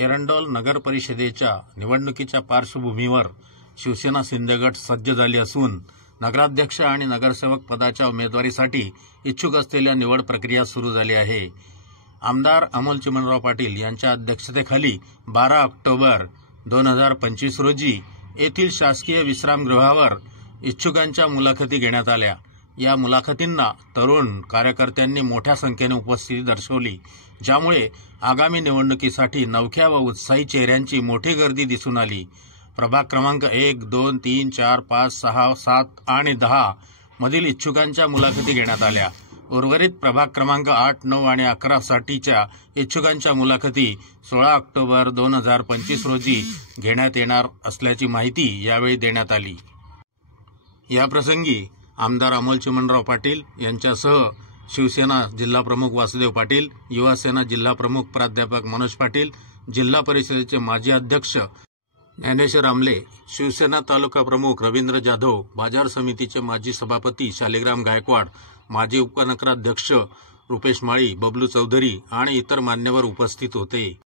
एरंडोल नगर परिषदेच्या निवडणुकीच्या पार्श्वभूमीवर शिवसेना शिंदे गट सज्ज झाली असून नगराध्यक्ष आणि नगरसेवक पदाच्या उमेदवारीसाठी इच्छुक असलेल्या निवड प्रक्रिया सुरू झाली आहे। आमदार अमोल चिमणराव पाटील यांच्या अध्यक्षतेखाली 12 ऑक्टोबर 2025 रोजी येथील शासकीय विश्रामगृहावर इच्छुकांच्या मुलाखती घेण्यात आल्या। या मुलाखतींना तरुण कार्यकर्त्यांनी मोठ्या संख्येने उपस्थिती दर्शवली, ज्यामुळे आगामी निवडणुकीसाठी नवख्या व उत्साही चेहऱ्यांची मोठी गर्दी दिसून आली। प्रभाग क्रमांक 1, 2, 3, 4, 5, 6, 7 आणि 10 मधील इच्छुकांच्या मुलाखती घेण्यात आल्या। उर्वरित प्रभाग क्रमांक 8, 9 आणि 11 साठीच्या इच्छुकांच्या मुलाखती 16 ऑक्टोबर 2025 रोजी घेण्यात येणार असल्याची माहिती यावेळी देण्यात आली। याप्रसंगी आमदार अमोल चिमणराव पाटील यांच्यासह शिवसेना जिल्हा प्रमुख वासुदेव पाटील, युवा सेना जिल्हा प्रमुख प्राध्यापक मनोज पाटील, जिल्हा परिषदेचे माजी अध्यक्ष ज्ञानेश्वर आमले, शिवसेना तालुका प्रमुख रवींद्र जाधव, बाजार समितीचे माजी सभापती शालिग्राम गायकवाड, माजी उपनगराध्यक्ष रुपेश माळी, बबलू चौधरी आणि इतर मान्यवर उपस्थित होते।